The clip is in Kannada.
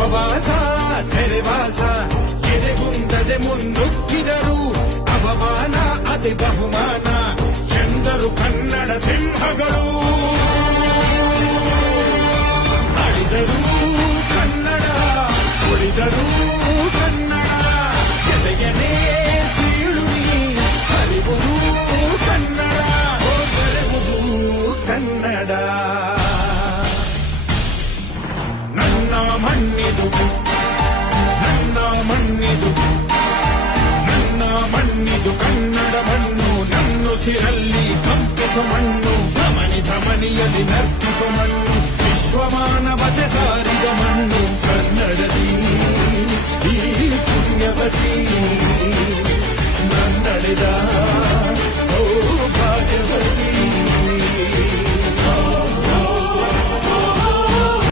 ಉಪವಾಸ ಸೆರೆವಾಸ ಎದೆಗುಂದದೆ ಮುನ್ನುಗ್ಗಿದರು ಅವಮಾನ ಅತಿ ಬಹುಮಾನ ಎಂದರು ಕನ್ನಡ ಸಿಂಹಗಳು ಅಳಿದರು ಕನ್ನಡ ಉಳಿದರು ಕನ್ನಡ ಎದೆಯನೇ ಸೀಳುನಿ ಹರಿವುದು ಕನ್ನಡ ಬೆರೆವುದು ಕನ್ನಡ ನನ್ನ ಮಣ್ಣಿದು ನನ್ನ ಮಣ್ಣಿದು ನನ್ನ ಮಣ್ಣಿದು ಕನ್ನಡ ಮಣ್ಣು ನನ್ನುಸಿರಲ್ಲಿ ಕಂಪಿಸು ಮಣ್ಣು ಧಮನಿ ಧಮನಿಯಲ್ಲಿ ನರ್ತಿಸು ಮಣ್ಣು ವಿಶ್ವಮಾನವ